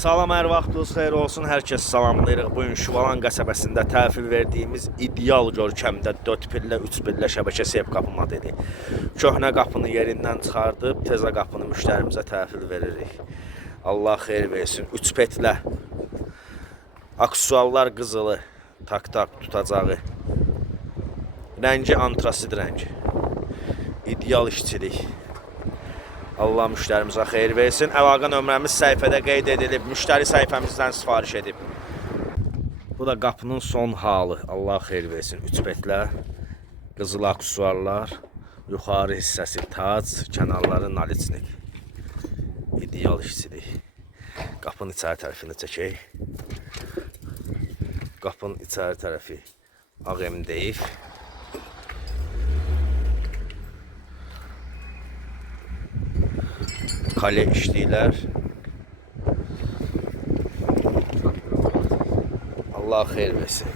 Salam, hər vaxtınız xeyir olsun. Hər kəs salamlayırıq. Bugün Şuvalan qəsəbəsində təhvil verdiyimiz ideal görkəmdə 4 pillə, 3 pillə şəbəkəsi ev qapıma dedi. Köhnə qapını yerindən çıxardıb təzə qapını müştərimizə təhvil veririk. Allah xeyir versin. 3 petlə aksesuarlar qızılı, tak-tak tutacağı. Rəngi antrasit rəngi. İdeal işçilik. Allah müştərimizə xeyir versin. Əlaqə nömrəmiz səhifədə qeyd edilib. Müştəri səhifəmizdən sifariş edib. Bu da qapının son halı. Allah xeyir versin. 3 petlə qızıl aksesuarlar. Yuxarı hissəsi tac, kənarları naliçnik. İdeal işçilik. Qapının içəri tərəfini çəkək. Qapının içəri tərəfi ağ-MDF. Kale işləyirlər. Allah xeyir versin.